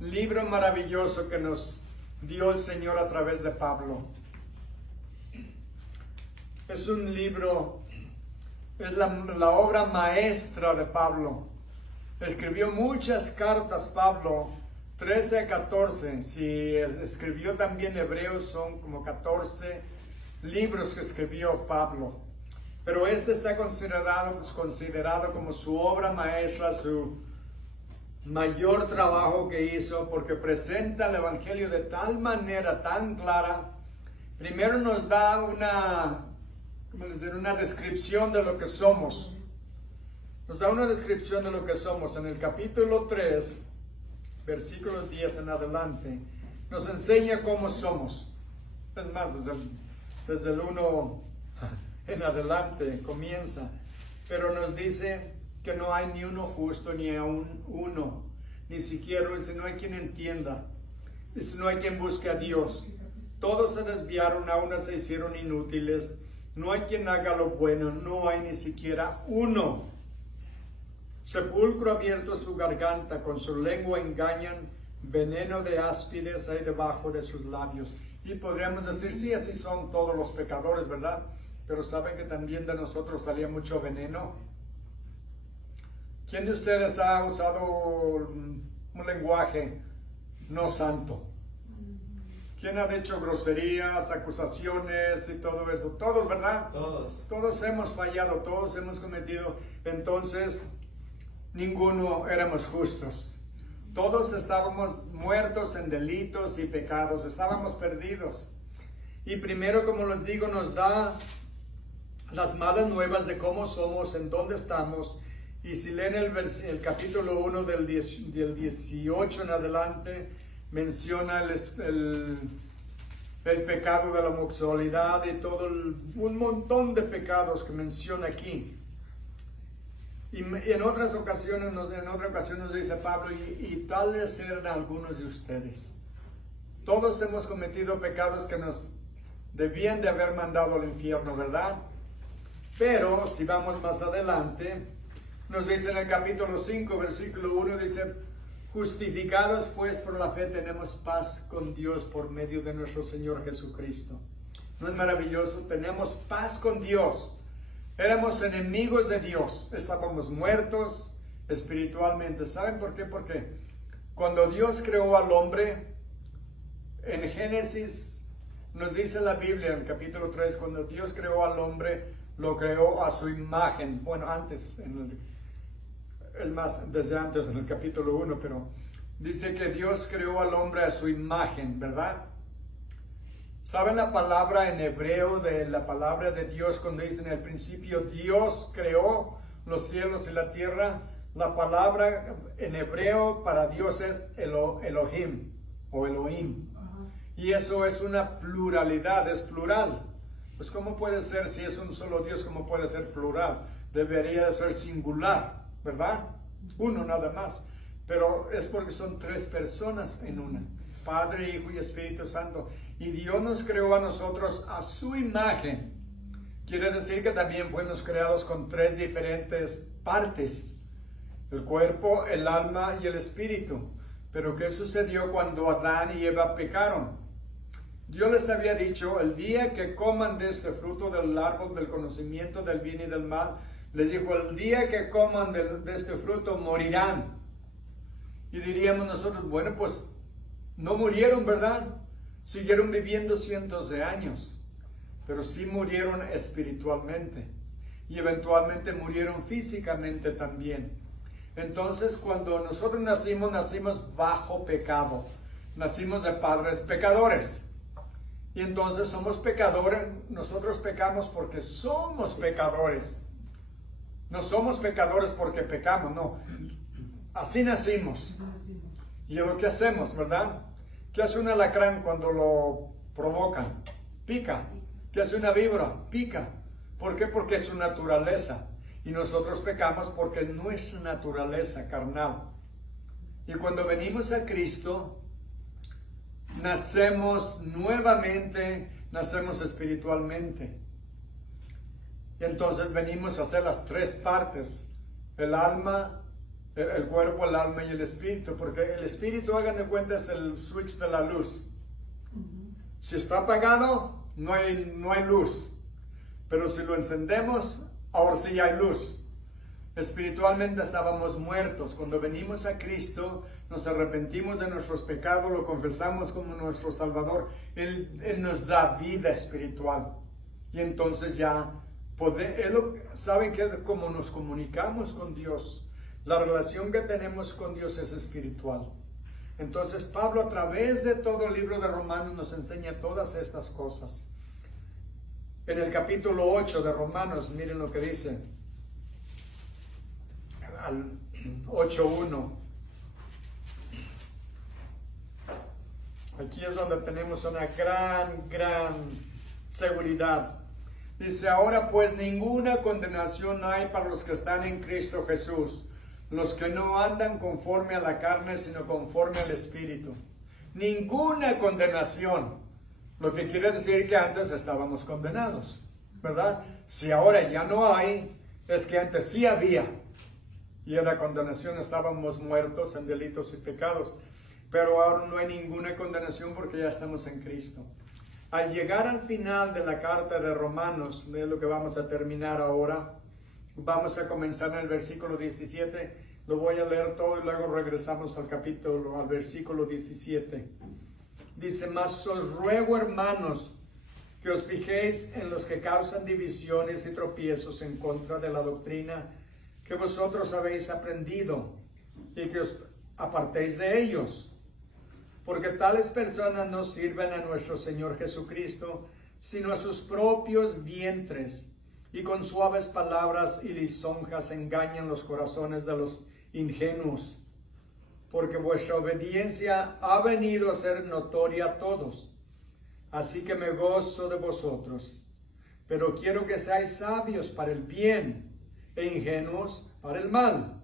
libro maravilloso que nos dio el Señor a través de Pablo. Es un libro, es la obra maestra de Pablo. Escribió muchas cartas Pablo, 13 a 14. Si escribió también Hebreos, son como 14 libros que escribió Pablo. Pero este está considerado como su obra maestra, su mayor trabajo que hizo, porque presenta el Evangelio de tal manera, tan clara. Primero nos da una descripción de lo que somos. Nos da una descripción de lo que somos. En el capítulo 3, versículos 10 en adelante, nos enseña cómo somos. Es más, desde el 1 en adelante comienza. Pero nos dice que no hay ni uno justo, ni aún uno. Ni siquiera, dice, no hay quien entienda. Dice, no hay quien busque a Dios. Todos se desviaron, a una se hicieron inútiles. No hay quien haga lo bueno, no hay ni siquiera uno. Sepulcro abierto su garganta, con su lengua engañan, veneno de áspides hay debajo de sus labios. Y podríamos decir, sí, así son todos los pecadores, ¿verdad? Pero ¿saben que también de nosotros salía mucho veneno? ¿Quién de ustedes ha usado un lenguaje no santo? ¿Quién ha dicho groserías, acusaciones y todo eso? Todos, ¿verdad? Todos. Todos hemos fallado, todos hemos cometido. Entonces, ninguno éramos justos. Todos estábamos muertos en delitos y pecados, estábamos perdidos. Y primero, como les digo, nos da las malas nuevas de cómo somos, en dónde estamos. Y si leen el capítulo 1 del 18 en adelante, menciona el pecado de la homosexualidad y todo un montón de pecados que menciona aquí. Y en otras ocasiones, nos dice Pablo, y tales eran algunos de ustedes. Todos hemos cometido pecados que nos debían de haber mandado al infierno, ¿verdad? Pero si vamos más adelante, nos dice en el capítulo 5, versículo 1, dice, justificados pues por la fe tenemos paz con Dios por medio de nuestro Señor Jesucristo. ¿No es maravilloso? Tenemos paz con Dios. Éramos enemigos de Dios. Estábamos muertos espiritualmente. ¿Saben por qué? Porque cuando Dios creó al hombre, en Génesis nos dice la Biblia, en el capítulo 3, cuando Dios creó al hombre, lo creó a su imagen. Bueno, antes, es más, desde antes en el capítulo 1, pero dice que Dios creó al hombre a su imagen, ¿verdad? ¿Saben la palabra en hebreo de la palabra de Dios cuando dice en el principio Dios creó los cielos y la tierra? La palabra en hebreo para Dios es Elohim o Elohim. Y eso es una pluralidad, es plural. Pues ¿cómo puede ser si es un solo Dios? ¿Cómo puede ser plural? Debería de ser singular, ¿verdad? Uno nada más. Pero es porque son tres personas en una. Padre, Hijo y Espíritu Santo. Y Dios nos creó a nosotros a su imagen. Quiere decir que también fuimos creados con tres diferentes partes. El cuerpo, el alma y el espíritu. Pero ¿qué sucedió cuando Adán y Eva pecaron? Dios les había dicho, el día que coman de este fruto del árbol del conocimiento del bien y del mal, les dijo, el día que coman de este fruto morirán. Y diríamos nosotros, bueno, pues no murieron, ¿verdad? Siguieron viviendo cientos de años, pero sí murieron espiritualmente y eventualmente murieron físicamente también. Entonces, cuando nosotros nacimos bajo pecado, nacimos de padres pecadores. Y entonces somos pecadores, nosotros pecamos porque somos pecadores. No somos pecadores porque pecamos, no. Así nacimos. Y es lo que hacemos, ¿verdad? ¿Qué hace un alacrán cuando lo provocan? Pica. ¿Qué hace una víbora? Pica. ¿Por qué? Porque es su naturaleza. Y nosotros pecamos porque es nuestra naturaleza carnal. Y cuando venimos a Cristo, nacemos nuevamente, nacemos espiritualmente. Y entonces venimos a hacer las tres partes, el alma, el cuerpo, el alma y el espíritu, porque el espíritu, hagan de cuenta, es el switch de la luz. Si está apagado, no hay luz, pero si lo encendemos, ahora sí hay luz. Espiritualmente estábamos muertos. Cuando venimos a Cristo, nos arrepentimos de nuestros pecados, lo confesamos como nuestro Salvador. Él nos da vida espiritual. Y entonces ya saben que como nos comunicamos con Dios, la relación que tenemos con Dios es espiritual. Entonces Pablo, a través de todo el libro de Romanos, nos enseña todas estas cosas. En el capítulo 8 de Romanos, miren lo que dice. Al 8:1. Aquí es donde tenemos una gran seguridad. Dice, ahora pues ninguna condenación hay para los que están en Cristo Jesús, los que no andan conforme a la carne, sino conforme al Espíritu. Ninguna condenación. Lo que quiere decir que antes estábamos condenados, ¿verdad? Si ahora ya no hay, es que antes sí había. Y en la condenación estábamos muertos en delitos y pecados. Pero ahora no hay ninguna condenación porque ya estamos en Cristo. Al llegar al final de la carta de Romanos, es lo que vamos a terminar ahora. Vamos a comenzar en el versículo 17. Lo voy a leer todo y luego regresamos al versículo 17. Dice, mas os ruego, hermanos, que os fijéis en los que causan divisiones y tropiezos en contra de la doctrina que vosotros habéis aprendido, y que os apartéis de ellos, porque tales personas no sirven a nuestro Señor Jesucristo, sino a sus propios vientres, y con suaves palabras y lisonjas engañan los corazones de los ingenuos, porque vuestra obediencia ha venido a ser notoria a todos, así que me gozo de vosotros, pero quiero que seáis sabios para el bien, e ingenuos para el mal.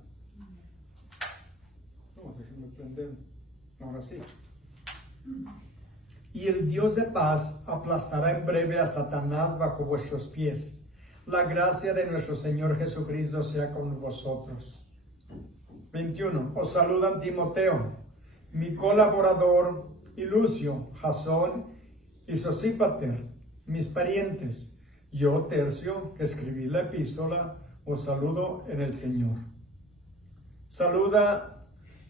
Déjenme prender. Ahora sí. Y el Dios de paz aplastará en breve a Satanás bajo vuestros pies. La gracia de nuestro Señor Jesucristo sea con vosotros. 21. Os saludan Timoteo, mi colaborador, y Lucio, Jasón y Sosípater, mis parientes. Yo, Tercio, que escribí la epístola, os saludo en el Señor.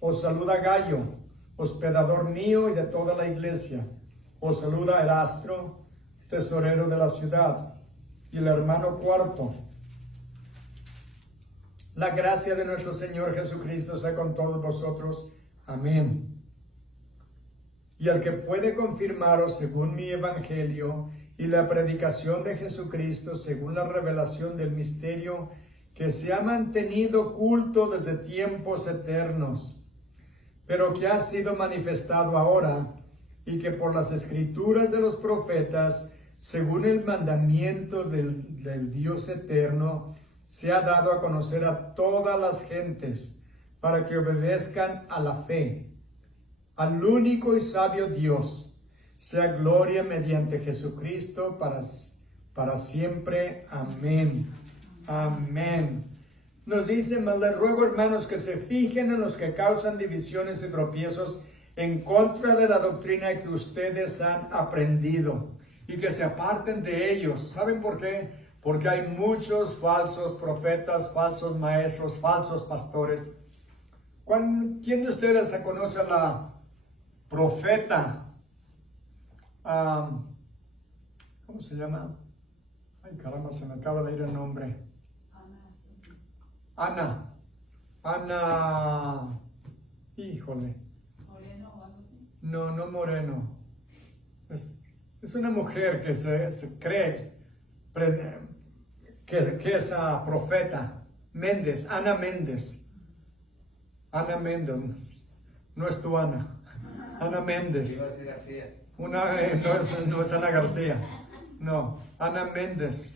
Os saluda Gallo, hospedador mío y de toda la iglesia. Os saluda Erastro, tesorero de la ciudad, y el hermano Cuarto. La gracia de nuestro Señor Jesucristo sea con todos vosotros. Amén. Y al que puede confirmaros según mi evangelio y la predicación de Jesucristo según la revelación del misterio que se ha mantenido oculto desde tiempos eternos, pero que ha sido manifestado ahora, y que por las escrituras de los profetas, según el mandamiento del Dios eterno, se ha dado a conocer a todas las gentes, para que obedezcan a la fe, al único y sabio Dios, sea gloria mediante Jesucristo para siempre. Amén. Amén. Nos dice, mas les ruego, hermanos, que se fijen en los que causan divisiones y tropiezos en contra de la doctrina que ustedes han aprendido, y que se aparten de ellos. ¿Saben por qué? Porque hay muchos falsos profetas, falsos maestros, falsos pastores. ¿Quién de ustedes se conoce a la profeta? ¿Cómo se llama? Ay, caramba, se me acaba de ir el nombre. Ana, híjole. ¿Moreno o algo así? No Moreno. Es una mujer que se cree que es profeta. Méndez, Ana Méndez. Ana Méndez. No es tu Ana. Ana Méndez. No es Ana García. No, Ana Méndez.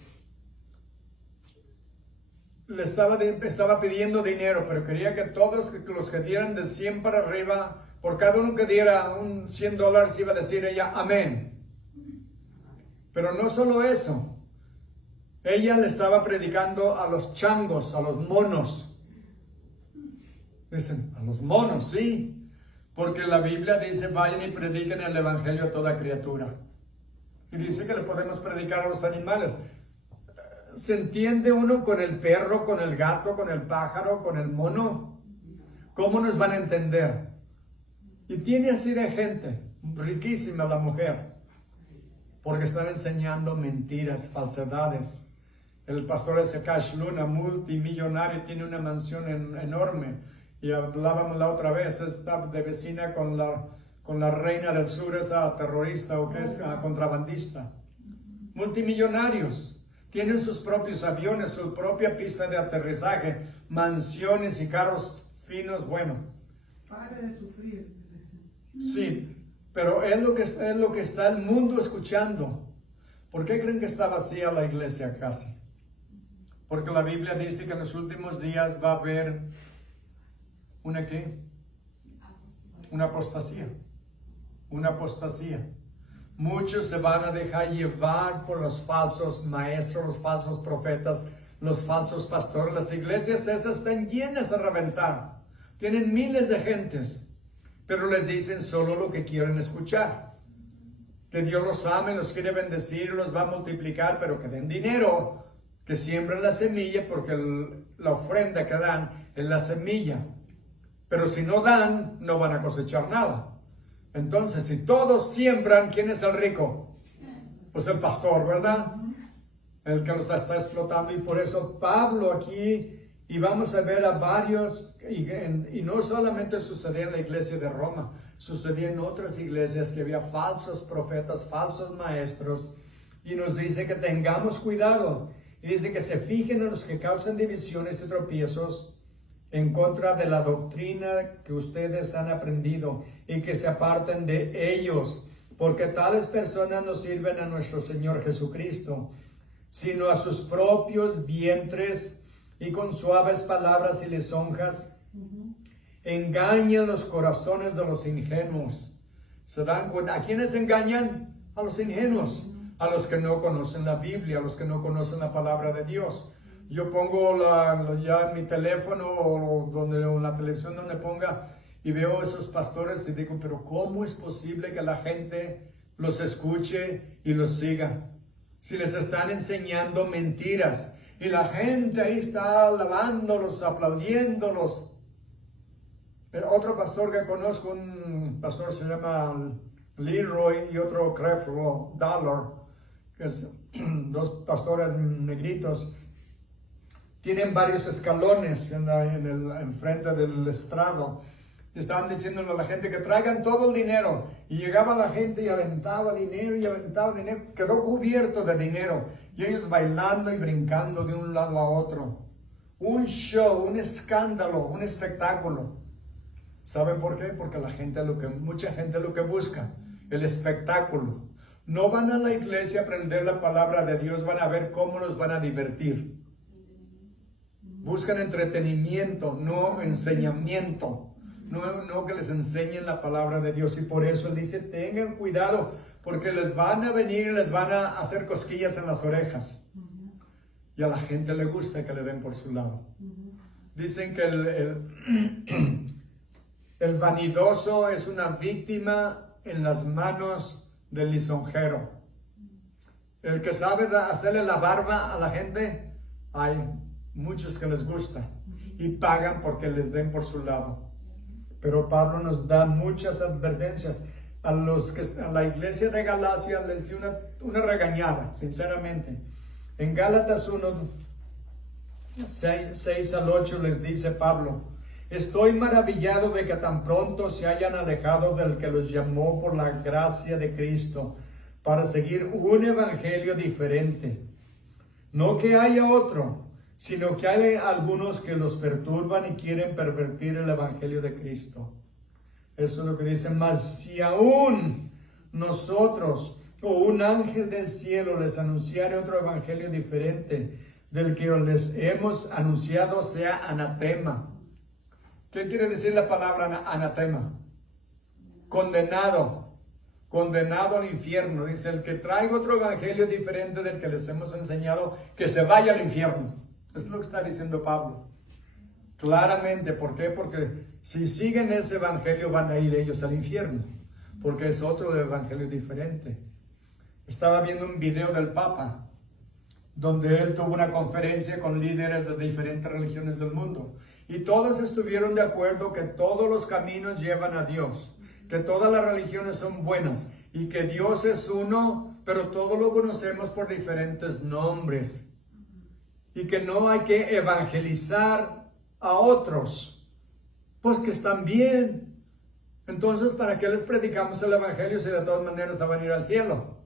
Le estaba pidiendo dinero, pero quería que todos los que dieran de 100 para arriba, por cada uno que diera un $100, iba a decir ella, amén. Pero no solo eso. Ella le estaba predicando a los changos, a los monos. Dicen, a los monos, sí. Porque la Biblia dice, vayan y prediquen el evangelio a toda criatura. Y dice que le podemos predicar a los animales. ¿Se entiende uno con el perro, con el gato, con el pájaro, con el mono? ¿Cómo nos van a entender? Y tiene así de gente, riquísima la mujer, porque están enseñando mentiras, falsedades. El pastor ese Cash Luna, multimillonario, tiene una mansión enorme. Y hablábamos la otra vez, está de vecina con la reina del sur, esa terrorista o que es contrabandista. Multimillonarios. Tienen sus propios aviones, su propia pista de aterrizaje, mansiones y carros finos, bueno. Pare de sufrir. Sí, pero es lo que está el mundo escuchando. ¿Por qué creen que está vacía la iglesia casi? Porque la Biblia dice que en los últimos días va a haber ¿una qué? Una apostasía. Una apostasía. Muchos se van a dejar llevar por los falsos maestros, los falsos profetas, los falsos pastores. Las iglesias esas están llenas a reventar. Tienen miles de gentes, pero les dicen solo lo que quieren escuchar. Que Dios los ame, los quiere bendecir, los va a multiplicar, pero que den dinero, que siembren la semilla, porque la ofrenda que dan es la semilla. Pero si no dan, no van a cosechar nada. Entonces, si todos siembran, ¿quién es el rico? Pues el pastor, ¿verdad? El que los está explotando. Y por eso Pablo aquí, y vamos a ver a varios, y no solamente sucedía en la iglesia de Roma, sucedía en otras iglesias que había falsos profetas, falsos maestros, y nos dice que tengamos cuidado. Y dice que se fijen en los que causan divisiones y tropiezos en contra de la doctrina que ustedes han aprendido y que se aparten de ellos, porque tales personas no sirven a nuestro Señor Jesucristo, sino a sus propios vientres, y con suaves palabras y lisonjas engañan los corazones de los ingenuos. ¿Se dan cuenta? ¿A quiénes engañan? A los ingenuos, a los que no conocen la Biblia, a los que no conocen la palabra de Dios. Yo pongo ya en mi teléfono o en la televisión donde ponga y veo a esos pastores y digo, pero ¿cómo es posible que la gente los escuche y los siga? Si les están enseñando mentiras y la gente ahí está alabándolos, aplaudiéndolos. Pero otro pastor que conozco, un pastor se llama Leroy y otro Creflo Dollar, que es dos pastores negritos. Tienen varios escalones en frente del estrado. Estaban diciéndole a la gente que traigan todo el dinero. Y llegaba la gente y aventaba dinero y aventaba dinero. Quedó cubierto de dinero. Y ellos bailando y brincando de un lado a otro. Un show, un escándalo, un espectáculo. ¿Saben por qué? Porque mucha gente lo que busca, el espectáculo. No van a la iglesia a aprender la palabra de Dios, van a ver cómo los van a divertir. Buscan entretenimiento, no enseñamiento. No que les enseñen la palabra de Dios. Y por eso Él dice, tengan cuidado, porque les van a venir y les van a hacer cosquillas en las orejas. Y a la gente le gusta que le den por su lado. Dicen que el vanidoso es una víctima en las manos del lisonjero. El que sabe hacerle la barba a la gente, hay muchos que les gusta y pagan porque les den por su lado. Pero Pablo nos da muchas advertencias. A la iglesia de Galacia les dio una regañada, sinceramente. En Gálatas 1, 6 al 8 les dice Pablo: estoy maravillado de que tan pronto se hayan alejado del que los llamó por la gracia de Cristo para seguir un evangelio diferente. No que haya otro, sino que hay algunos que los perturban y quieren pervertir el evangelio de Cristo. Eso es lo que dice. Mas si aún nosotros o un ángel del cielo les anunciare otro evangelio diferente del que les hemos anunciado, sea anatema. ¿Qué quiere decir la palabra anatema? Condenado. Condenado al infierno. Dice, el que traiga otro evangelio diferente del que les hemos enseñado, que se vaya al infierno. Eso es lo que está diciendo Pablo. Claramente, ¿por qué? Porque si siguen ese evangelio van a ir ellos al infierno, porque es otro evangelio diferente. Estaba viendo un video del Papa, donde él tuvo una conferencia con líderes de diferentes religiones del mundo. Y todos estuvieron de acuerdo que todos los caminos llevan a Dios, que todas las religiones son buenas y que Dios es uno, pero todos lo conocemos por diferentes nombres. Y que no hay que evangelizar a otros, pues que están bien. Entonces, ¿para qué les predicamos el evangelio si de todas maneras van a ir al cielo?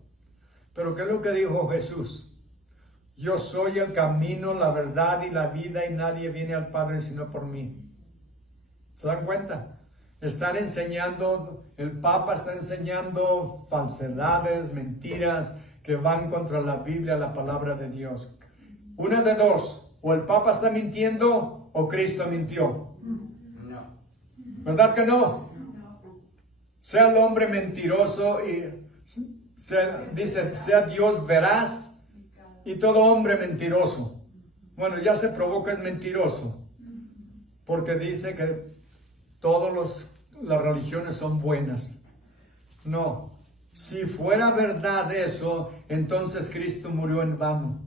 Pero ¿qué es lo que dijo Jesús? Yo soy el camino, la verdad y la vida, y nadie viene al Padre sino por mí. ¿Se dan cuenta? Están enseñando, el Papa está enseñando falsedades, mentiras que van contra la Biblia, la palabra de Dios. Una de dos, o el Papa está mintiendo o Cristo mintió. No. ¿Verdad que no? Sea el hombre mentiroso y dice, sea Dios veraz y todo hombre mentiroso. Bueno, ya se probó que es mentiroso, porque dice que todas las religiones son buenas. No, si fuera verdad eso, entonces Cristo murió en vano.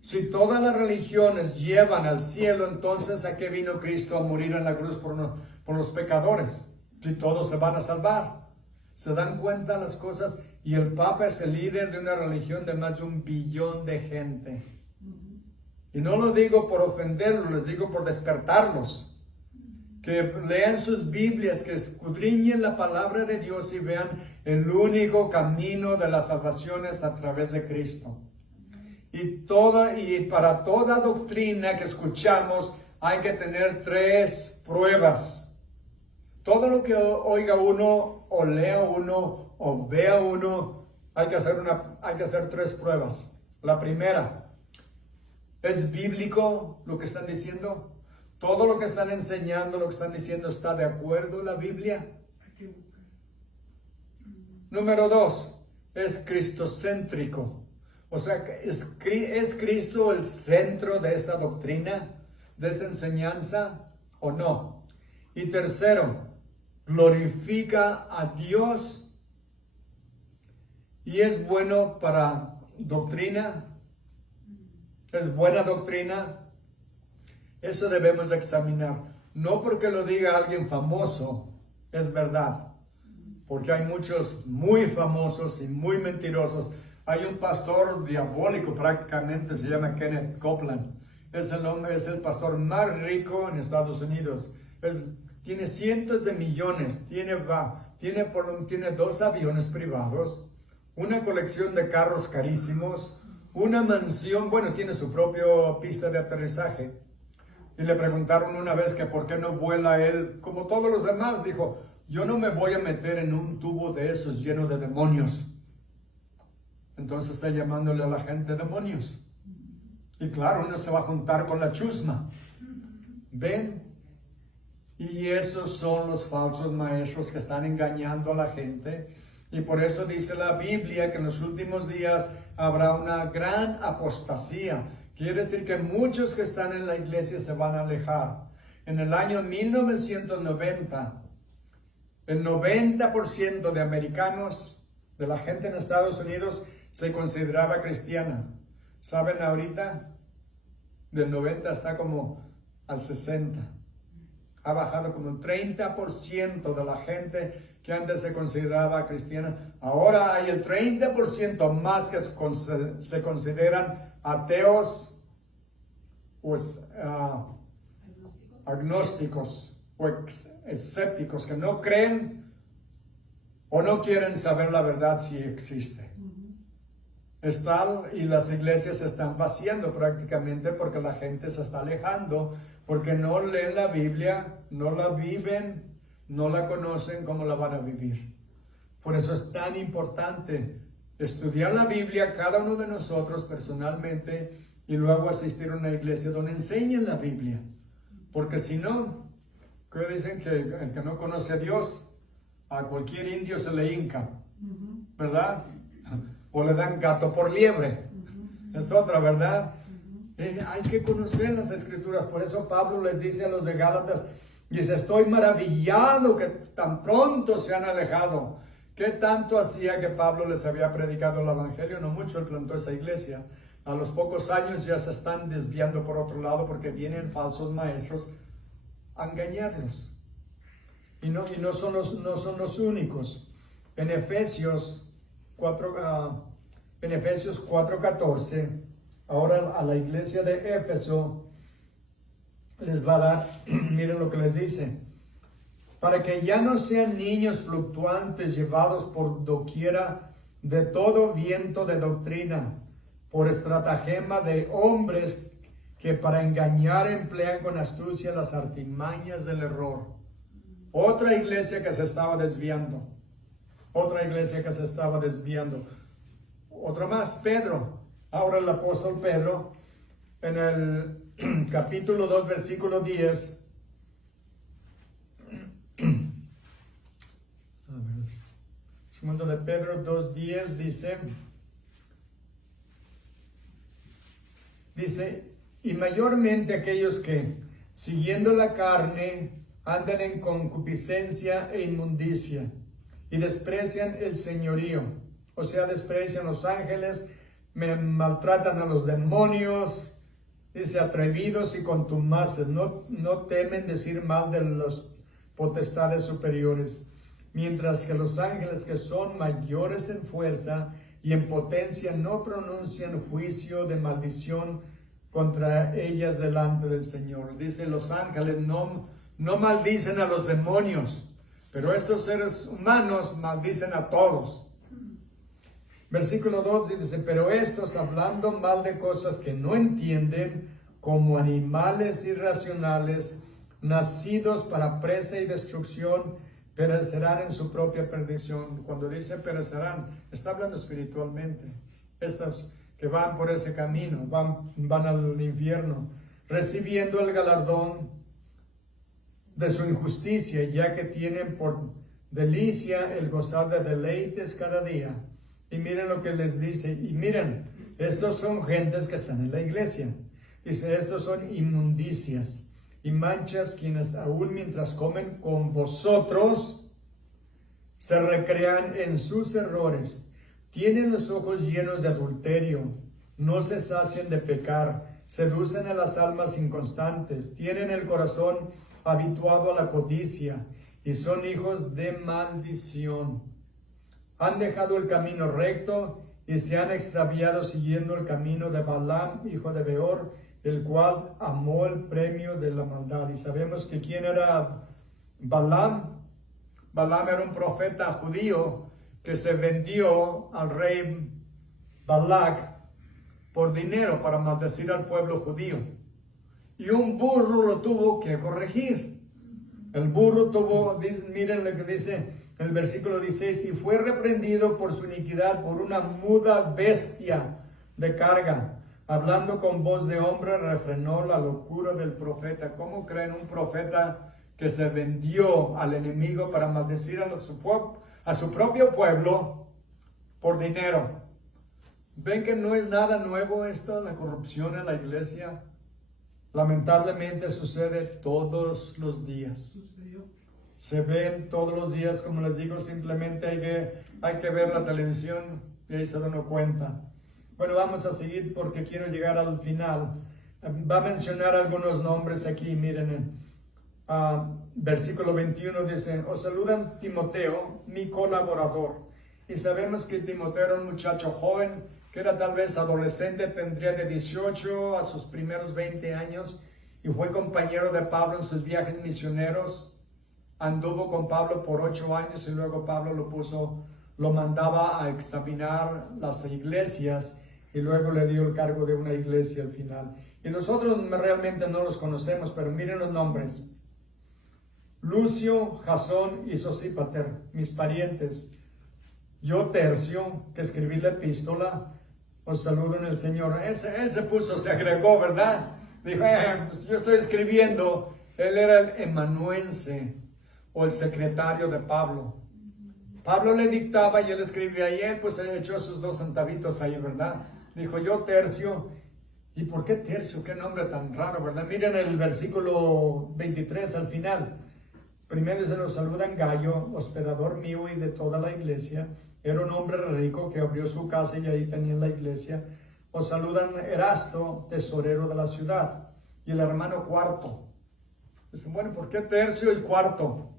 Si todas las religiones llevan al cielo, entonces ¿a qué vino Cristo a morir en la cruz por los pecadores? Si todos se van a salvar. ¿Se dan cuenta las cosas? Y el Papa es el líder de una religión de más de 1 billón de gente. Y no lo digo por ofenderlos, les digo por despertarlos. Que lean sus Biblias, que escudriñen la palabra de Dios y vean el único camino de la salvación es a través de Cristo. Y para toda doctrina que escuchamos hay que tener 3 pruebas. Todo lo que oiga uno, o lea uno, o vea uno, hay que hacer 3 pruebas. La primera, ¿es bíblico lo que están diciendo? ¿Todo lo que están enseñando, lo que están diciendo, está de acuerdo en la Biblia? Número 2, ¿es cristocéntrico? O sea, ¿es Cristo el centro de esa doctrina, de esa enseñanza o no? Y tercero, glorifica a Dios y es bueno para doctrina, es buena doctrina. Eso debemos examinar. No porque lo diga alguien famoso, es verdad. Porque hay muchos muy famosos y muy mentirosos. Hay un pastor diabólico prácticamente, se llama Kenneth Copeland. Es el pastor más rico en Estados Unidos. Tiene cientos de millones, tiene 2 aviones privados, una colección de carros carísimos, una mansión, bueno, tiene su propia pista de aterrizaje. Y le preguntaron una vez que por qué no vuela él como todos los demás. Dijo, yo no me voy a meter en un tubo de esos lleno de demonios. Entonces está llamándole a la gente demonios. Y claro, uno se va a juntar con la chusma. ¿Ven? Y esos son los falsos maestros que están engañando a la gente. Y por eso dice la Biblia que en los últimos días habrá una gran apostasía. Quiere decir que muchos que están en la iglesia se van a alejar. En el año 1990, el 90% de americanos, de la gente en Estados Unidos, se consideraba cristiana. ¿Saben ahorita? Del 90 está como al 60. Ha bajado como un 30% de la gente que antes se consideraba cristiana. Ahora hay el 30% más que se consideran ateos, pues agnósticos o escépticos, que no creen o no quieren saber la verdad si existe. Y las iglesias se están vaciando prácticamente porque la gente se está alejando, porque no leen la Biblia, no la viven, no la conocen, ¿cómo la van a vivir? Por eso es tan importante estudiar la Biblia cada uno de nosotros personalmente y luego asistir a una iglesia donde enseñen la Biblia. Porque si no, ¿qué dicen? Que el que no conoce a Dios, a cualquier indio se le hinca, ¿verdad? O le dan gato por liebre. Es otra, ¿verdad? Hay que conocer las escrituras. Por eso Pablo les dice a los de Gálatas, dice, estoy maravillado que tan pronto se han alejado. ¿Qué tanto hacía que Pablo les había predicado el evangelio? No mucho, él plantó esa iglesia. A los pocos años ya se están desviando por otro lado porque vienen falsos maestros a engañarlos. Y no son los únicos. En Efesios 4:14, ahora a la iglesia de Éfeso les va a dar, miren lo que les dice, para que ya no sean niños fluctuantes llevados por doquiera de todo viento de doctrina, por estratagema de hombres que para engañar emplean con astucia las artimañas del error. Otra iglesia que se estaba desviando. Otra iglesia que se estaba desviando. Otro más, Pedro. Ahora el apóstol Pedro, en el capítulo 2, versículo 10. Segundo de Pedro 2:10 dice, y mayormente aquellos que, siguiendo la carne, andan en concupiscencia e inmundicia, y desprecian el señorío, o sea, desprecian los ángeles, maltratan a los demonios, dice, atrevidos y contumaces, no temen decir mal de los potestades superiores, mientras que los ángeles que son mayores en fuerza y en potencia no pronuncian juicio de maldición contra ellas delante del Señor. Dice, los ángeles no maldicen a los demonios, pero estos seres humanos maldicen a todos. Versículo 2 dice, pero estos, hablando mal de cosas que no entienden, como animales irracionales, nacidos para presa y destrucción, perecerán en su propia perdición. Cuando dice perecerán, está hablando espiritualmente. Estos que van por ese camino, van al infierno, recibiendo el galardón de su injusticia, ya que tienen por delicia el gozar de deleites cada día. Y miren lo que les dice, y miren, estos son gentes que están en la iglesia. Dice, estos son inmundicias y manchas, quienes aún mientras comen con vosotros se recrean en sus errores. Tienen los ojos llenos de adulterio, no se sacian de pecar, seducen a las almas inconstantes, tienen el corazón habituado a la codicia y son hijos de maldición. Han dejado el camino recto y se han extraviado siguiendo el camino de Balaam, hijo de Beor, el cual amó el premio de la maldad. Y sabemos que ¿quién era Balaam? Balaam era un profeta judío que se vendió al rey Balac por dinero para maldecir al pueblo judío. Y un burro lo tuvo que corregir. El burro miren lo que dice el versículo 16, y fue reprendido por su iniquidad por una muda bestia de carga. Hablando con voz de hombre, refrenó la locura del profeta. ¿Cómo creen un profeta que se vendió al enemigo para maldecir a su propio pueblo por dinero? ¿Ven que no es nada nuevo esto, la corrupción en la iglesia? Lamentablemente sucede todos los días. Se ven todos los días, como les digo, simplemente hay que ver la televisión y ahí se da uno cuenta. Bueno, vamos a seguir porque quiero llegar al final. Va a mencionar algunos nombres aquí, miren. Versículo 21 dice, os saludan Timoteo, mi colaborador. Y sabemos que Timoteo era un muchacho joven, que era tal vez adolescente, tendría de 18 a sus primeros 20 años, y fue compañero de Pablo en sus viajes misioneros. Anduvo con Pablo por 8 años y luego Pablo lo mandaba a examinar las iglesias y luego le dio el cargo de una iglesia al final. Y nosotros realmente no los conocemos, pero miren los nombres. Lucio, Jasón y Sosípater, mis parientes. Yo, Tercio, que escribí la epístola, os saludo en el Señor. Él se agregó, ¿verdad? Dijo, pues yo estoy escribiendo. Él era el emanuense, o el secretario de Pablo. Pablo le dictaba y él escribía, y él pues echó sus 2 centavitos ahí, ¿verdad? Dijo, yo, Tercio, ¿Y por qué tercio? Qué nombre tan raro, ¿verdad? Miren el versículo 23 al final. Primero se nos saludan Gallo, hospedador mío y de toda la iglesia. Era un hombre rico que abrió su casa y ahí tenía la iglesia. Os saludan Erasto, tesorero de la ciudad, y el hermano Cuarto. Dicen, bueno, ¿por qué tercio y cuarto?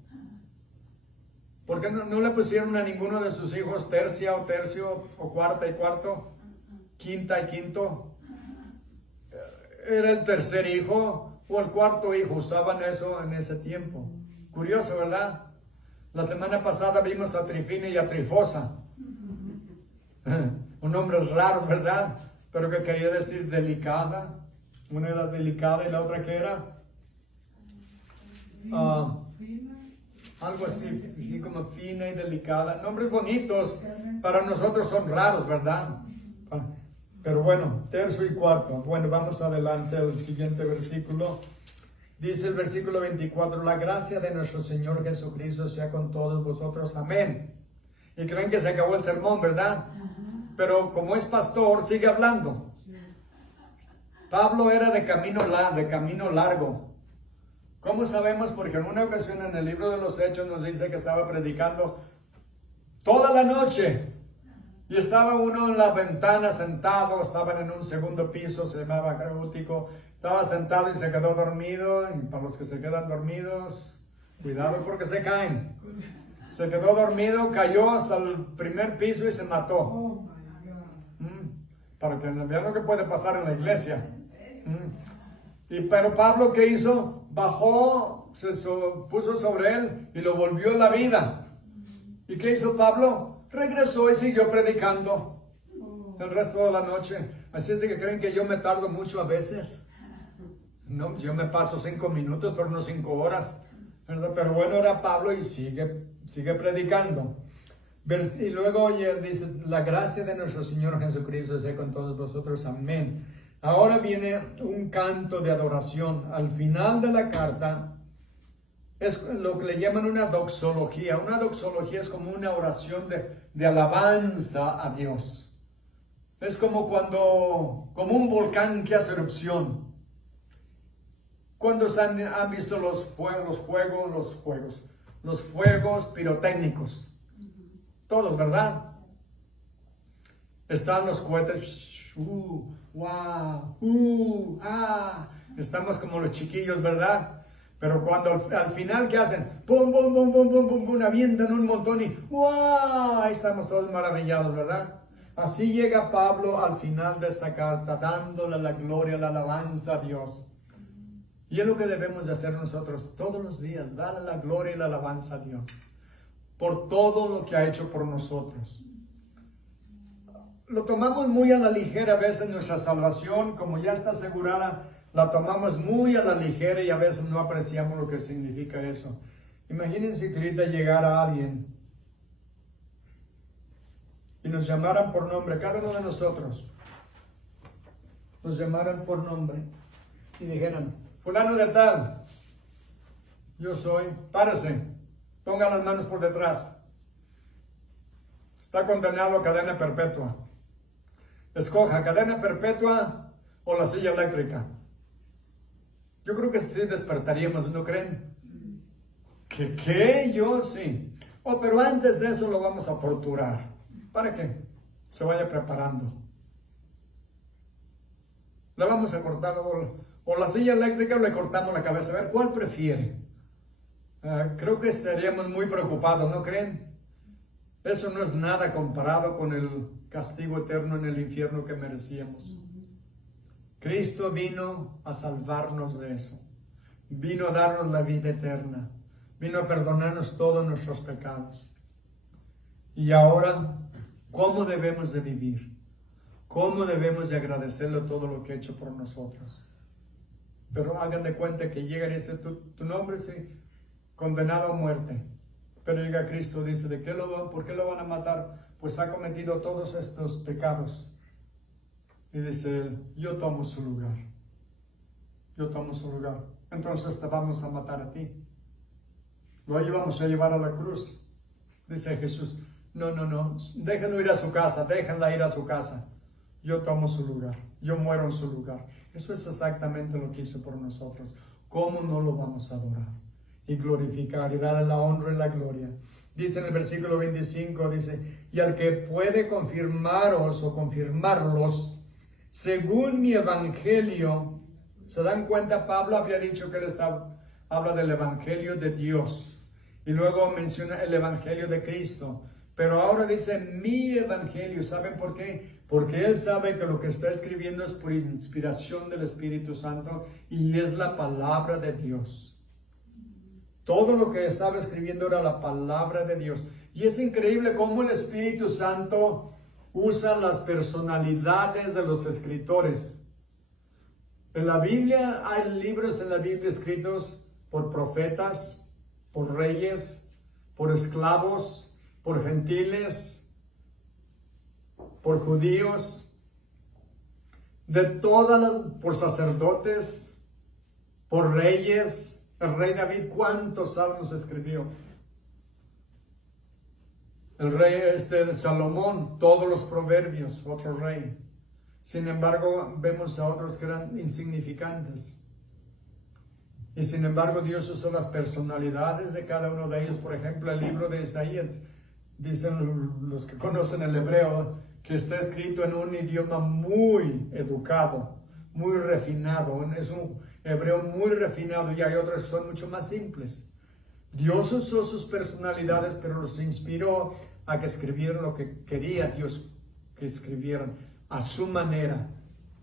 ¿Por qué no le pusieron a ninguno de sus hijos tercia o tercio o cuarta y cuarto? Quinta y quinto. Era el tercer hijo o el cuarto hijo. Usaban eso en ese tiempo. Curioso, ¿verdad? La semana pasada vimos a Trifina y a Trifosa. Un nombre raro, ¿verdad? Pero que quería decir delicada. Una era delicada y la otra que era algo así como fina y delicada. Nombres bonitos, para nosotros son raros, ¿verdad? Pero bueno, tercio y cuarto. Bueno, vamos adelante al siguiente versículo. Dice el versículo 24, la gracia de nuestro Señor Jesucristo sea con todos vosotros. Amén. Y creen que se acabó el sermón, ¿verdad? Pero como es pastor, sigue hablando. Pablo era de camino largo. ¿Cómo sabemos? Porque en una ocasión en el libro de los Hechos nos dice que estaba predicando toda la noche. Y estaba uno en la ventana sentado, estaban en un segundo piso, se llamaba Útico. Estaba sentado y se quedó dormido. Y para los que se quedan dormidos, cuidado porque se caen. Se quedó dormido, cayó hasta el primer piso y se mató. Oh my God. Para que vean lo que puede pasar en la iglesia. Pero Pablo, ¿qué hizo? Bajó, se puso sobre él y lo volvió a la vida. ¿Y qué hizo Pablo? Regresó y siguió predicando el resto de la noche. Así es de que creen que yo me tardo mucho a veces. No, yo me paso 5 minutos, pero no 5 horas. ¿Verdad? Pero bueno, era Pablo y sigue predicando. Y luego dice, la gracia de nuestro Señor Jesucristo sea con todos vosotros. Amén. Ahora viene un canto de adoración. Al final de la carta es lo que le llaman una doxología. Una doxología es como una oración de alabanza a Dios. Es como un volcán que hace erupción. Cuando han visto los fuegos pirotécnicos. Todos, ¿verdad? Están los cohetes. Wow, estamos como los chiquillos, ¿verdad? Pero cuando al final, ¿qué hacen? Pum, pum, pum, pum, pum, pum, pum, avientan un montón y ¡wow! Ahí estamos todos maravillados, ¿verdad? Así llega Pablo al final de esta carta, dándole la gloria, la alabanza a Dios. Y es lo que debemos de hacer nosotros todos los días, darle la gloria y la alabanza a Dios por todo lo que ha hecho por nosotros. Lo tomamos muy a la ligera a veces nuestra salvación, como ya está asegurada, la tomamos muy a la ligera y a veces no apreciamos lo que significa eso. Imagínense que ahorita llegara alguien y nos llamaran por nombre, cada uno de nosotros, nos llamaran por nombre y dijeran, fulano de tal, yo soy, párese, ponga las manos por detrás, está condenado a cadena perpetua. Escoja cadena perpetua o la silla eléctrica. Yo creo que sí despertaríamos, ¿no creen? ¿Qué? Yo sí. Pero antes de eso lo vamos a torturar. ¿Para qué? Se vaya preparando. Le vamos a cortar o la silla eléctrica o le cortamos la cabeza. A ver, ¿cuál prefiere? Creo que estaríamos muy preocupados, ¿no creen? Eso no es nada comparado con el castigo eterno en el infierno que merecíamos. Cristo vino a salvarnos de eso. Vino a darnos la vida eterna. Vino a perdonarnos todos nuestros pecados. Y ahora, ¿cómo debemos de vivir? ¿Cómo debemos de agradecerle todo lo que ha hecho por nosotros? Pero hagan de cuenta que llega y dice, tu nombre es condenado a muerte. Pero llega Cristo, dice, ¿por qué lo van a matar? Pues ha cometido todos estos pecados. Y dice él, yo tomo su lugar. Yo tomo su lugar. Entonces te vamos a matar a ti. Lo íbamos a llevar a la cruz. Dice Jesús, no, déjenlo ir a su casa, déjenla ir a su casa. yo tomo su lugar, yo muero en su lugar. Eso es exactamente lo que hizo por nosotros. ¿Cómo no lo vamos a adorar y glorificar y darle la honra y la gloria? Dice en el versículo 25, dice, y al que puede confirmaros o confirmarlos, según mi evangelio. ¿Se dan cuenta? Pablo había dicho que él habla del evangelio de Dios. Y luego menciona el evangelio de Cristo. Pero ahora dice mi evangelio. ¿Saben por qué? Porque él sabe que lo que está escribiendo es por inspiración del Espíritu Santo y es la palabra de Dios. Todo lo que estaba escribiendo era la palabra de Dios. Y es increíble cómo el Espíritu Santo usa las personalidades de los escritores. En la Biblia hay libros en la Biblia escritos por profetas, por reyes, por esclavos, por gentiles, por judíos, por sacerdotes, por reyes. El rey David, ¿cuántos salmos escribió? El rey Salomón, todos los proverbios, otro rey. Sin embargo, vemos a otros que eran insignificantes. Y sin embargo, Dios usó las personalidades de cada uno de ellos. Por ejemplo, el libro de Isaías, dicen los que conocen el hebreo, que está escrito en un idioma muy educado, muy refinado. Es un hebreo muy refinado y hay otros que son mucho más simples. Dios usó sus personalidades, pero los inspiró a que escribieran lo que quería Dios que escribieran, a su manera,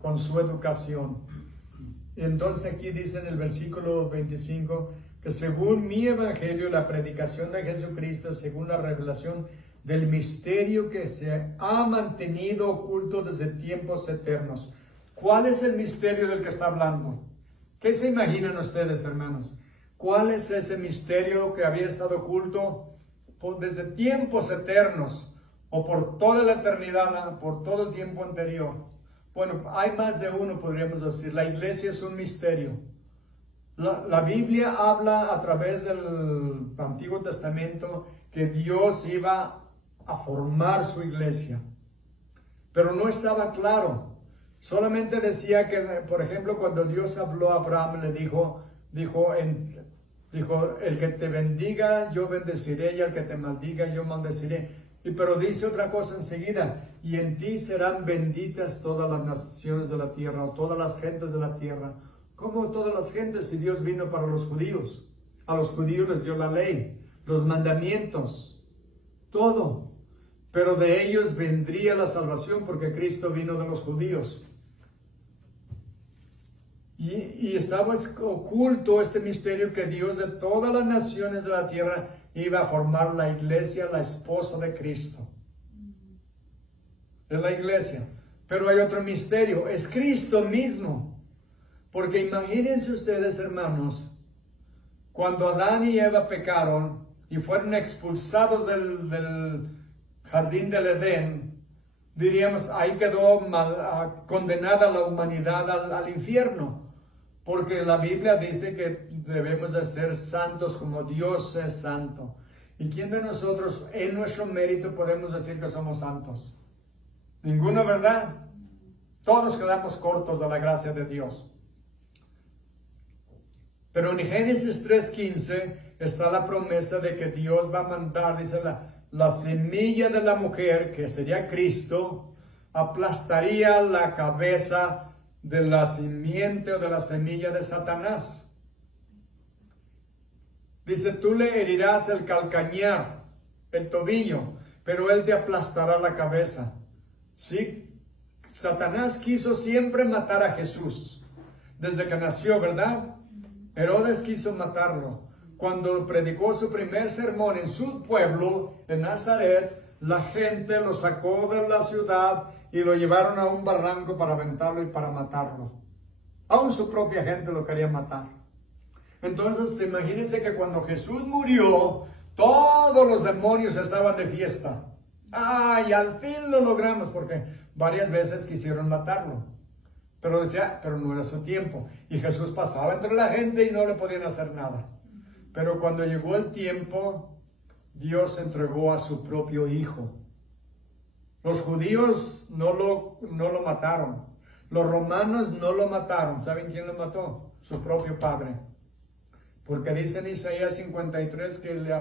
con su educación. Entonces aquí dice en el versículo 25 que según mi evangelio, la predicación de Jesucristo, según la revelación del misterio que se ha mantenido oculto desde tiempos eternos. ¿Cuál es el misterio del que está hablando? ¿Qué se imaginan ustedes, hermanos? ¿Cuál es ese misterio que había estado oculto desde tiempos eternos o por toda la eternidad, por todo el tiempo anterior? Bueno, hay más de uno, podríamos decir. La iglesia es un misterio. La Biblia habla a través del Antiguo Testamento que Dios iba a formar su iglesia, pero no estaba claro. Solamente decía que, por ejemplo, cuando Dios habló a Abraham, le dijo, el que te bendiga, yo bendeciré, y el que te maldiga, yo maldeciré. Pero dice otra cosa enseguida, y en ti serán benditas todas las naciones de la tierra, o todas las gentes de la tierra. ¿Cómo todas las gentes si Dios vino para los judíos? A los judíos les dio la ley, los mandamientos, todo. Pero de ellos vendría la salvación porque Cristo vino de los judíos. Y estaba oculto este misterio que Dios de todas las naciones de la tierra iba a formar la iglesia, la esposa de Cristo. Es la iglesia. Pero hay otro misterio, es Cristo mismo. Porque imagínense ustedes, hermanos, cuando Adán y Eva pecaron y fueron expulsados del jardín del Edén, diríamos, ahí quedó condenada la humanidad al infierno. Porque la Biblia dice que debemos de ser santos como Dios es santo. ¿Y quién de nosotros en nuestro mérito podemos decir que somos santos? Ninguno, ¿verdad? Todos quedamos cortos de la gracia de Dios. Pero en Génesis 3:15 está la promesa de que Dios va a mandar, dice la semilla de la mujer, que sería Cristo, aplastaría la cabeza de la simiente o de la semilla de Satanás. Dice, tú le herirás el calcañar, el tobillo, pero él te aplastará la cabeza. Sí, Satanás quiso siempre matar a Jesús, desde que nació, ¿verdad? Herodes quiso matarlo. Cuando predicó su primer sermón en su pueblo, en Nazaret, la gente lo sacó de la ciudad y lo llevaron a un barranco para aventarlo y para matarlo. Aún su propia gente lo quería matar. Entonces, imagínense que cuando Jesús murió, todos los demonios estaban de fiesta. ¡Ay, al fin lo logramos! Porque varias veces quisieron matarlo. Pero decía, pero no era su tiempo. Y Jesús pasaba entre la gente y no le podían hacer nada. Pero cuando llegó el tiempo, Dios entregó a su propio Hijo. Los judíos no lo mataron. Los romanos no lo mataron. ¿Saben quién lo mató? Su propio padre. Porque dice en Isaías 53 que le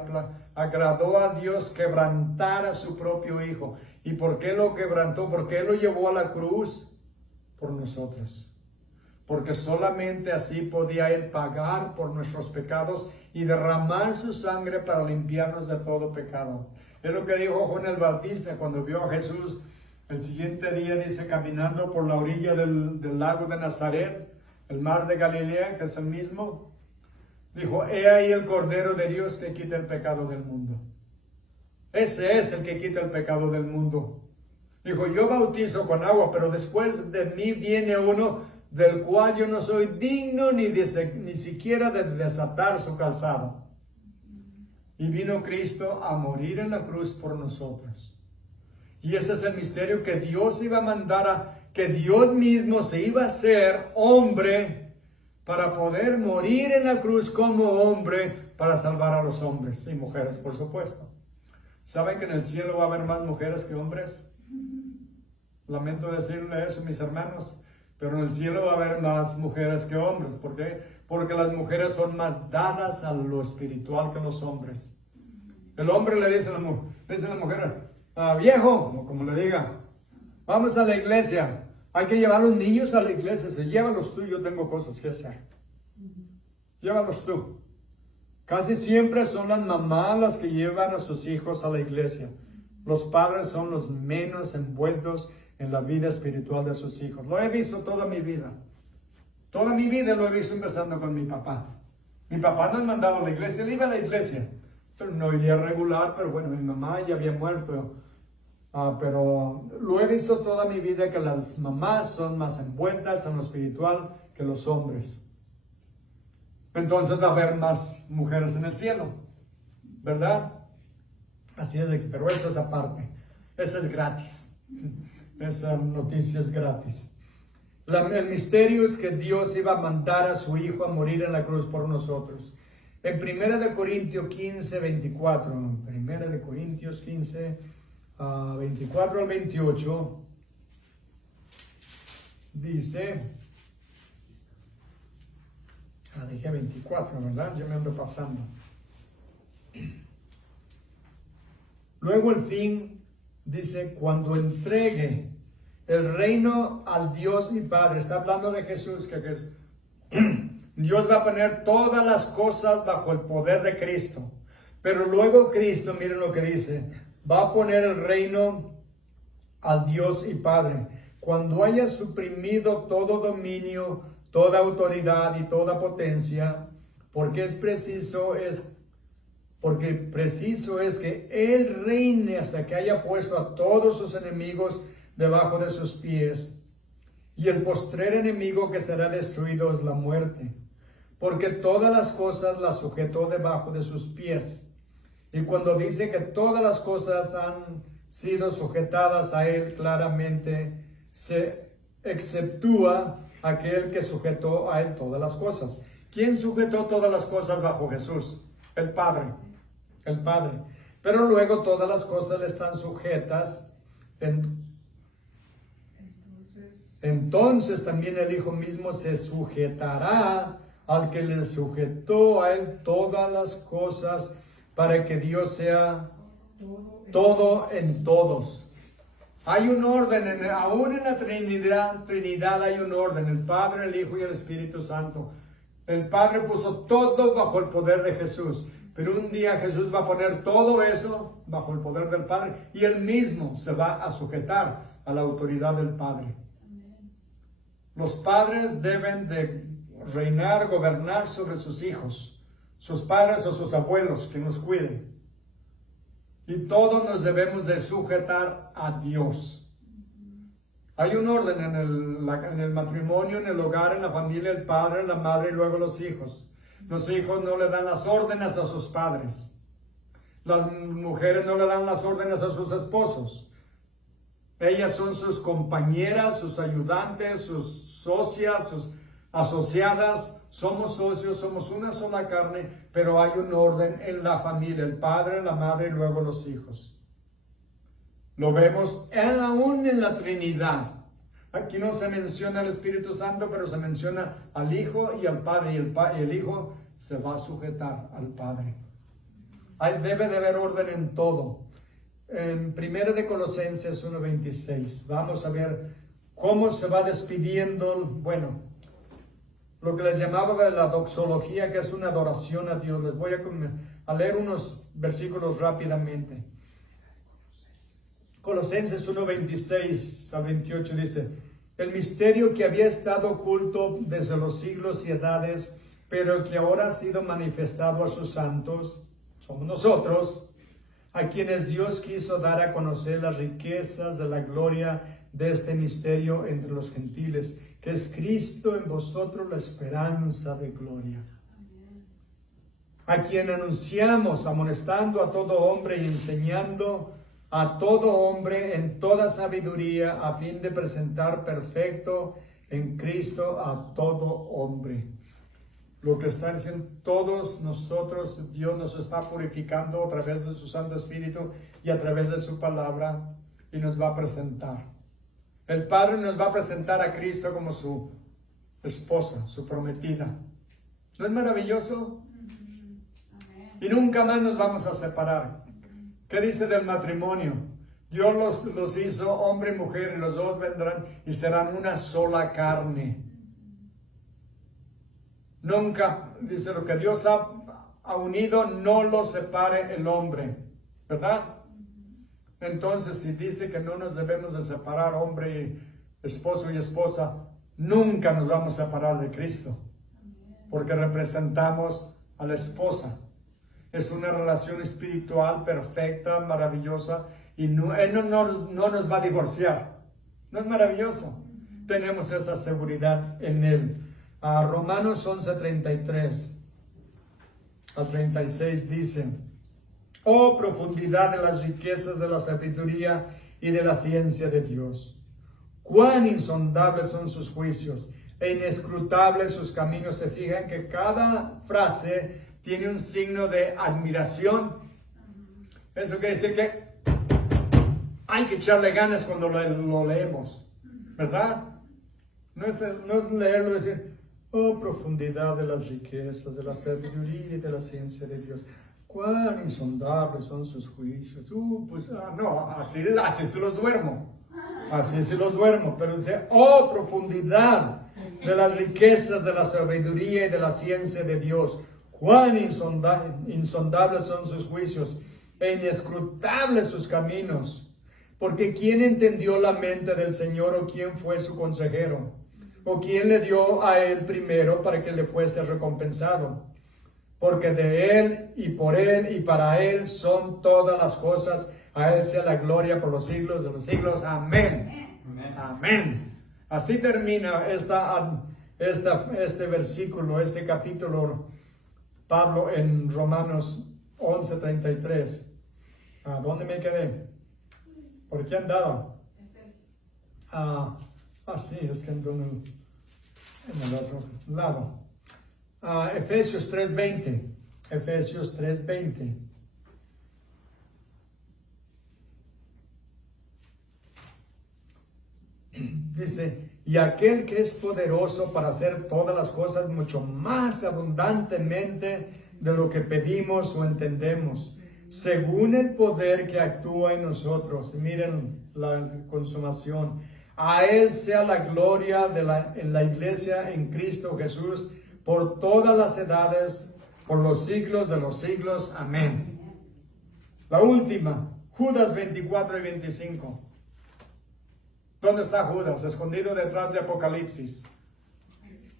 agradó a Dios quebrantar a su propio hijo. ¿Y por qué lo quebrantó? ¿Por qué lo llevó a la cruz? Por nosotros. Porque solamente así podía Él pagar por nuestros pecados y derramar su sangre para limpiarnos de todo pecado. Es lo que dijo Juan el Bautista cuando vio a Jesús el siguiente día, dice, caminando por la orilla del lago de Nazaret, el mar de Galilea, que es el mismo. Dijo, he ahí el Cordero de Dios que quita el pecado del mundo. Ese es el que quita el pecado del mundo. Dijo, yo bautizo con agua, pero después de mí viene uno del cual yo no soy digno ni siquiera de desatar su calzado. Y vino Cristo a morir en la cruz por nosotros. Y ese es el misterio, que Dios iba a mandar que Dios mismo se iba a hacer hombre para poder morir en la cruz como hombre para salvar a los hombres y mujeres, por supuesto. ¿Saben que en el cielo va a haber más mujeres que hombres? Lamento decirle eso, mis hermanos, pero en el cielo va a haber más mujeres que hombres. ¿Por qué? Porque las mujeres son más dadas a lo espiritual que los hombres. El hombre le dice a la mujer, viejo, como le diga, vamos a la iglesia. Hay que llevar a los niños a la iglesia. Llévalos tú, yo tengo cosas que hacer. Llévalos tú. Casi siempre son las mamás las que llevan a sus hijos a la iglesia. Los padres son los menos envueltos en la vida espiritual de sus hijos. Lo he visto toda mi vida. Toda mi vida lo he visto empezando con mi papá. Mi papá nos mandaba a la iglesia, él iba a la iglesia. Pero no iría regular, pero bueno, mi mamá ya había muerto. Pero lo he visto toda mi vida que las mamás son más envueltas en lo espiritual que los hombres. Entonces va a haber más mujeres en el cielo, ¿verdad? Así es, pero eso es aparte. Eso es gratis. Esa noticia es gratis. El misterio es que Dios iba a mandar a su Hijo a morir en la cruz por nosotros. En 1 Corintios 15, 24, 1 Corintios 15, 24 al 28, dice, dije 24, ¿verdad? Yo me ando pasando. Luego el fin, dice, cuando entregue el reino al Dios mi Padre. Está hablando de Jesús, que Dios va a poner todas las cosas bajo el poder de Cristo. Pero luego Cristo, miren lo que dice, va a poner el reino al Dios y Padre. Cuando haya suprimido todo dominio, toda autoridad y toda potencia, porque preciso es que Él reine hasta que haya puesto a todos sus enemigos debajo de sus pies. Y el postrer enemigo que será destruido es la muerte, porque todas las cosas las sujetó debajo de sus pies. Y cuando dice que todas las cosas han sido sujetadas a Él, claramente se exceptúa aquel que sujetó a Él todas las cosas. ¿Quién sujetó todas las cosas bajo Jesús? El Padre. El Padre. Pero luego todas las cosas le están sujetas. Entonces también el Hijo mismo se sujetará al que le sujetó a Él todas las cosas, para que Dios sea todo en todos. Hay un orden, aún en la Trinidad hay un orden, el Padre, el Hijo y el Espíritu Santo. El Padre puso todo bajo el poder de Jesús, pero un día Jesús va a poner todo eso bajo el poder del Padre y Él mismo se va a sujetar a la autoridad del Padre. Los padres deben de reinar, gobernar sobre sus hijos, sus padres o sus abuelos que nos cuiden. Y todos nos debemos de sujetar a Dios. Hay un orden en el matrimonio, en el hogar, en la familia, el padre, la madre y luego los hijos. Los hijos no le dan las órdenes a sus padres. Las mujeres no le dan las órdenes a sus esposos. Ellas son sus compañeras, sus ayudantes, sus socias, sus asociadas. Somos socios, somos una sola carne, pero hay un orden en la familia, el padre, la madre y luego los hijos. Lo vemos aún en la Trinidad. Aquí no se menciona al Espíritu Santo, pero se menciona al Hijo y al Padre. Y el Hijo se va a sujetar al Padre. Debe de haber orden en todo. En 1 de Colosenses 1:26, vamos a ver cómo se va despidiendo, bueno, lo que les llamaba la doxología, que es una adoración a Dios. Les voy a leer unos versículos rápidamente. Colosenses 1:26 al 28 dice: el misterio que había estado oculto desde los siglos y edades, pero que ahora ha sido manifestado a sus santos, somos nosotros, a quienes Dios quiso dar a conocer las riquezas de la gloria de este misterio entre los gentiles, que es Cristo en vosotros, la esperanza de gloria. A quien anunciamos, amonestando a todo hombre y enseñando a todo hombre en toda sabiduría, a fin de presentar perfecto en Cristo a todo hombre. Lo que están diciendo todos nosotros, Dios nos está purificando a través de su Santo Espíritu y a través de su palabra, y nos va a presentar. El Padre nos va a presentar a Cristo como su esposa, su prometida. ¿No es maravilloso? Y nunca más nos vamos a separar. ¿Qué dice del matrimonio? Dios los hizo hombre y mujer, y los dos vendrán y serán una sola carne. Nunca, dice, lo que Dios ha unido, no lo separe el hombre, ¿verdad? Entonces, si dice que no nos debemos de separar, hombre y esposo y esposa, nunca nos vamos a separar de Cristo, porque representamos a la esposa. Es una relación espiritual perfecta, maravillosa, y Él no nos va a divorciar. ¿No es maravilloso? Tenemos esa seguridad en Él. Romanos 11:33 al 36 dice: oh profundidad de las riquezas de la sabiduría y de la ciencia de Dios. Cuán insondables son sus juicios e inescrutables sus caminos. Se fijan que cada frase tiene un signo de admiración. Eso quiere decir que hay que echarle ganas cuando lo leemos, ¿verdad? No es leerlo y decir: oh profundidad de las riquezas, de la sabiduría y de la ciencia de Dios. Cuán insondables son sus juicios. No, así se los duermo. Así se los duermo. Pero dice: oh profundidad de las riquezas, de la sabiduría y de la ciencia de Dios. Cuán insondables son sus juicios e inescrutables sus caminos. Porque ¿quién entendió la mente del Señor, o quién fue su consejero? ¿O quién le dio a él primero para que le fuese recompensado? Porque de él y por él y para él son todas las cosas. A él sea la gloria por los siglos de los siglos. Amén. Amén. Amén. Así termina este versículo, este capítulo, Pablo en Romanos 11:33. ¿A dónde me quedé? ¿Por qué andaba? Sí, es que ando en el otro lado. Efesios 3:20. Efesios 3:20. Dice: y aquel que es poderoso para hacer todas las cosas mucho más abundantemente de lo que pedimos o entendemos, según el poder que actúa en nosotros. Miren la consumación. A Él sea la gloria en la iglesia en Cristo Jesús por todas las edades, por los siglos de los siglos. Amén. La última, Judas 24 y 25. ¿Dónde está Judas? Escondido detrás de Apocalipsis.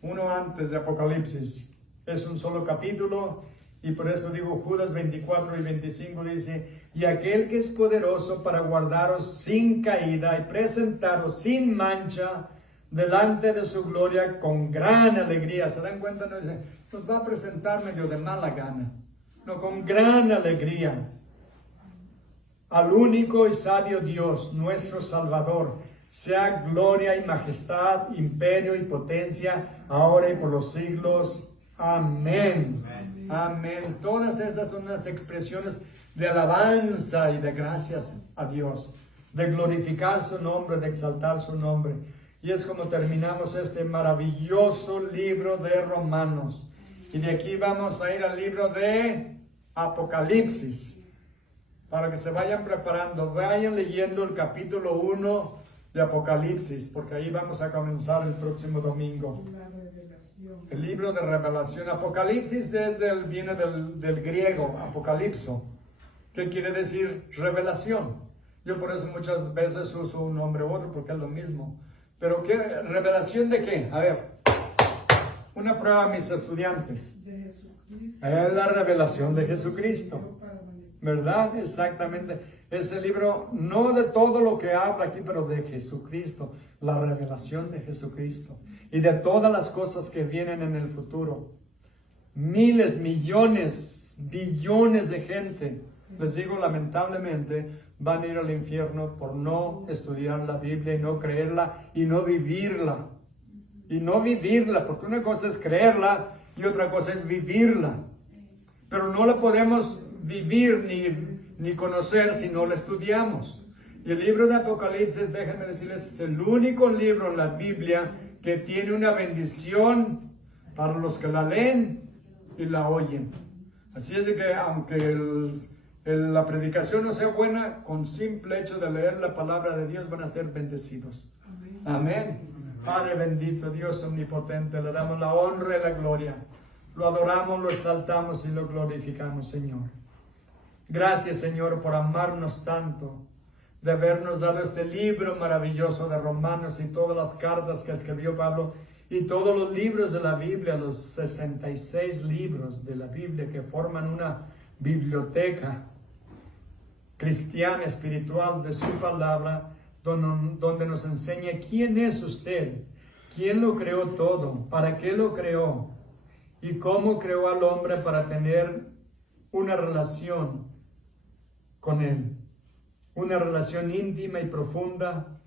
Uno antes de Apocalipsis. Es un solo capítulo, y por eso digo Judas 24 y 25 dice: y aquel que es poderoso para guardaros sin caída y presentaros sin mancha delante de su gloria con gran alegría. ¿Se dan cuenta? No dice: nos va a presentar medio de mala gana. No, con gran alegría. Al único y sabio Dios, nuestro Salvador, sea gloria y majestad, imperio y potencia, ahora y por los siglos. Amén. Amén. Amén. Todas esas son las expresiones de alabanza y de gracias a Dios. de glorificar su nombre, de exaltar su nombre. Y es como terminamos este maravilloso libro de Romanos. Y de aquí vamos a ir al libro de Apocalipsis. Para que se vayan preparando, vayan leyendo el capítulo 1 de Apocalipsis, porque ahí vamos a comenzar el próximo domingo. El libro de Revelación. Apocalipsis viene del griego, apocalipso, que quiere decir revelación. Yo por eso muchas veces uso un nombre u otro, porque es lo mismo. Pero ¿qué? ¿Revelación de qué? A ver, una prueba a mis estudiantes. Es la revelación de Jesucristo. ¿Verdad? Exactamente. Ese libro, no de todo lo que habla aquí, pero de Jesucristo. La revelación de Jesucristo. Y de todas las cosas que vienen en el futuro. Miles, millones, billones de gente, les digo lamentablemente, van a ir al infierno por no estudiar la Biblia y no creerla y no vivirla. Y no vivirla, porque una cosa es creerla y otra cosa es vivirla. Pero no la podemos vivir ni conocer si no la estudiamos. Y el libro de Apocalipsis, déjenme decirles, es el único libro en la Biblia que tiene una bendición para los que la leen y la oyen. Así es de que aunque la predicación no sea buena, con simple hecho de leer la palabra de Dios van a ser bendecidos. Amén. Padre bendito, Dios omnipotente, le damos la honra y la gloria. Lo adoramos, lo exaltamos y lo glorificamos, Señor. Gracias, Señor, por amarnos tanto, de habernos dado este libro maravilloso de Romanos y todas las cartas que escribió Pablo y todos los libros de la Biblia, los 66 libros de la Biblia que forman una biblioteca cristiana, espiritual de su palabra, donde nos enseña quién es usted, quién lo creó todo, para qué lo creó y cómo creó al hombre para tener una relación con él, una relación íntima y profunda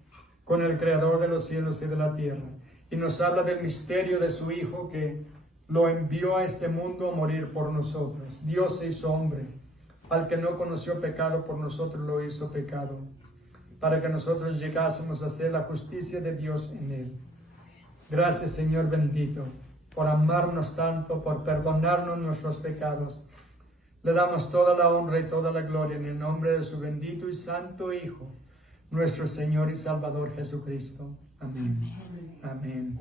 con el Creador de los cielos y de la tierra. Y nos habla del misterio de su Hijo que lo envió a este mundo a morir por nosotros. Dios se hizo hombre. Al que no conoció pecado, por nosotros lo hizo pecado, para que nosotros llegásemos a ser la justicia de Dios en él. Gracias, Señor bendito, por amarnos tanto, por perdonarnos nuestros pecados. Le damos toda la honra y toda la gloria en el nombre de su bendito y santo Hijo, nuestro Señor y Salvador Jesucristo. Amén. Amén.